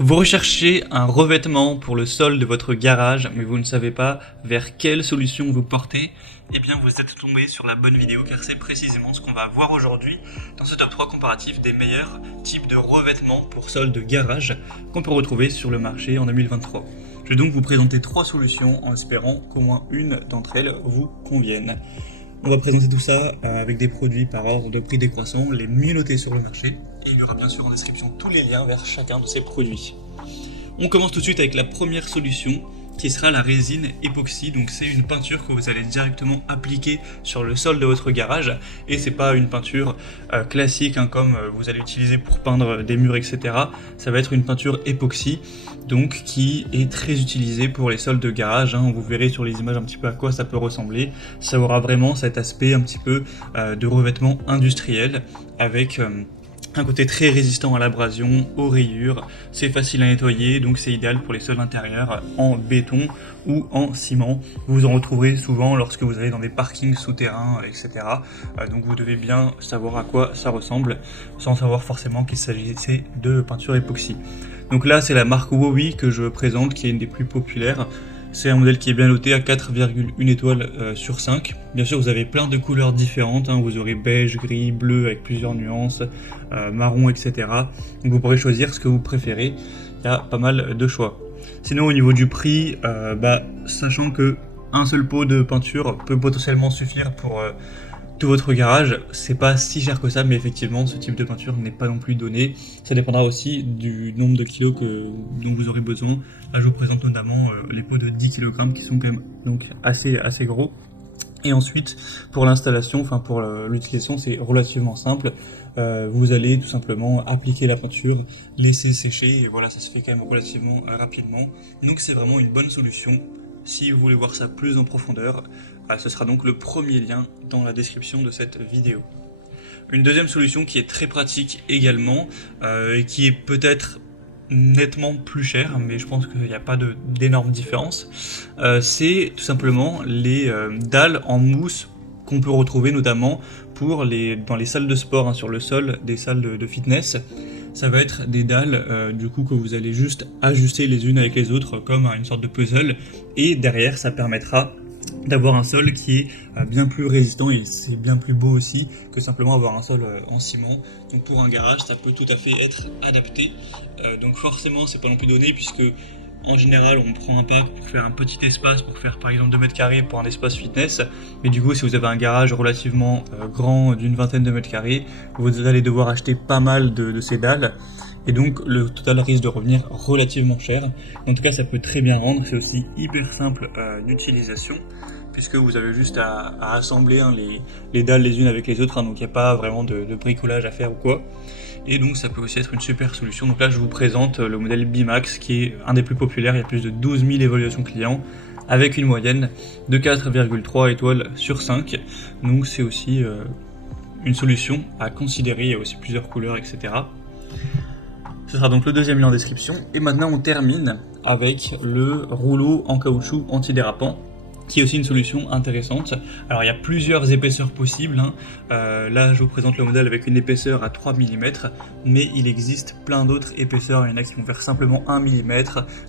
Vous recherchez un revêtement pour le sol de votre garage, mais vous ne savez pas vers quelle solution vous portez. Eh bien, vous êtes tombé sur la bonne vidéo, car c'est précisément ce qu'on va voir aujourd'hui dans ce top 3 comparatif des meilleurs types de revêtements pour sol de garage qu'on peut retrouver sur le marché en 2023. Je vais donc vous présenter 3 solutions en espérant qu'au moins une d'entre elles vous convienne. On va présenter tout ça avec des produits par ordre de prix décroissant, les mieux notés sur le marché, et il y aura bien sûr en description tous les liens vers chacun de ces produits. On commence tout de suite avec la première solution, qui sera la résine époxy. Donc c'est une peinture que vous allez directement appliquer sur le sol de votre garage, et c'est pas une peinture classique comme vous allez utiliser pour peindre des murs, etc. Ça va être une peinture époxy, donc qui est très utilisée pour les sols de garage. Vous verrez sur les images un petit peu à quoi ça peut ressembler. Ça aura vraiment cet aspect un petit peu de revêtement industriel, avec un côté très résistant à l'abrasion, aux rayures, c'est facile à nettoyer, donc c'est idéal pour les sols intérieurs en béton ou en ciment. Vous en retrouverez souvent lorsque vous allez dans des parkings souterrains, etc. Donc vous devez bien savoir à quoi ça ressemble, sans savoir forcément qu'il s'agissait de peinture époxy. Donc là, c'est la marque Wowi que je présente, qui est une des plus populaires. C'est un modèle qui est bien noté à 4,1 étoiles sur 5. Bien sûr, vous avez plein de couleurs différentes. Vous aurez beige, gris, bleu avec plusieurs nuances, marron, etc. Donc vous pourrez choisir ce que vous préférez. Il y a pas mal de choix. Sinon, au niveau du prix, sachant que un seul pot de peinture peut potentiellement suffire pour tout votre garage, c'est pas si cher que ça, mais effectivement ce type de peinture n'est pas non plus donné. Ça dépendra aussi du nombre de kilos dont vous aurez besoin. Là je vous présente notamment les pots de 10 kg qui sont quand même donc assez gros. Et ensuite pour l'installation, pour l'utilisation, c'est relativement simple. Vous allez tout simplement appliquer la peinture, laisser sécher, et voilà, ça se fait quand même relativement rapidement. Donc c'est vraiment une bonne solution. Si vous voulez voir ça plus en profondeur, ce sera donc le premier lien dans la description de cette vidéo. Une deuxième solution qui est très pratique également, et qui est peut-être nettement plus chère, mais je pense qu'il n'y a pas d'énorme différence, c'est tout simplement les dalles en mousse qu'on peut retrouver notamment dans les salles de sport, sur le sol des salles de fitness. Ça va être des dalles que vous allez juste ajuster les unes avec les autres comme une sorte de puzzle, et derrière ça permettra d'avoir un sol qui est bien plus résistant, et c'est bien plus beau aussi que simplement avoir un sol en ciment. Donc pour un garage ça peut tout à fait être adapté. Donc forcément c'est pas non plus donné, puisque en général on prend un pack pour faire un petit espace, pour faire par exemple 2 mètres carrés pour un espace fitness, mais du coup si vous avez un garage relativement grand d'une vingtaine de mètres carrés, vous allez devoir acheter pas mal de ces dalles, et donc le total risque de revenir relativement cher. En tout cas ça peut très bien rendre, c'est aussi hyper simple d'utilisation, puisque vous avez juste à assembler les dalles les unes avec les autres, donc il n'y a pas vraiment de bricolage à faire ou quoi. Et donc ça peut aussi être une super solution. Donc là je vous présente le modèle Bimax, qui est un des plus populaires. Il y a plus de 12 000 évaluations clients, avec une moyenne de 4,3 étoiles sur 5. Donc c'est aussi une solution à considérer. Il y a aussi plusieurs couleurs, etc. Ce sera donc le deuxième lien en description. Et maintenant on termine avec le rouleau en caoutchouc antidérapant, qui est aussi une solution intéressante. Alors il y a plusieurs épaisseurs possibles. Là je vous présente le modèle avec une épaisseur à 3 mm, mais il existe plein d'autres épaisseurs. Il y en a qui vont faire simplement 1 mm,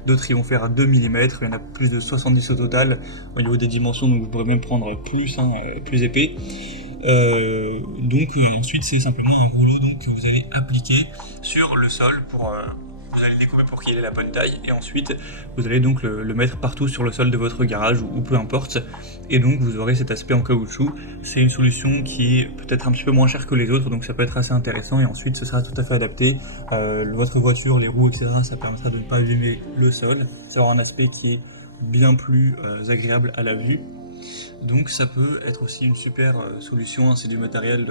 d'autres qui vont faire à 2 mm, il y en a plus de 70 au total au niveau des dimensions, donc vous pourrez même prendre plus épais. Ensuite c'est simplement un rouleau que vous allez appliquer sur le sol vous allez le découper pour qu'il ait la bonne taille, et ensuite vous allez donc le mettre partout sur le sol de votre garage ou peu importe, et donc vous aurez cet aspect en caoutchouc. C'est une solution qui est peut-être un petit peu moins chère que les autres, donc ça peut être assez intéressant, et ensuite ce sera tout à fait adapté. Votre voiture, les roues, etc., ça permettra de ne pas abîmer le sol, ça aura un aspect qui est bien plus agréable à la vue. Donc ça peut être aussi une super solution. C'est du matériel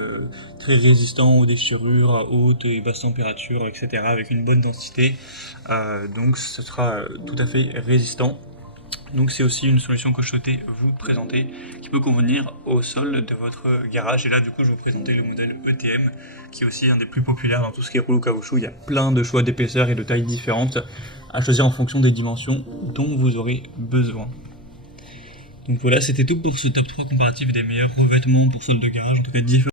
très résistant aux déchirures à haute et basse température, etc., avec une bonne densité, donc ce sera tout à fait résistant. Donc c'est aussi une solution que je souhaitais vous présenter, qui peut convenir au sol de votre garage. Et là du coup je vais vous présenter le modèle ETM, qui est aussi un des plus populaires dans tout ce qui est rouleau caoutchouc. Il y a plein de choix d'épaisseurs et de tailles différentes à choisir en fonction des dimensions dont vous aurez besoin. Donc voilà, c'était tout pour ce top 3 comparatif des meilleurs revêtements pour sol de garage, en tout cas différents.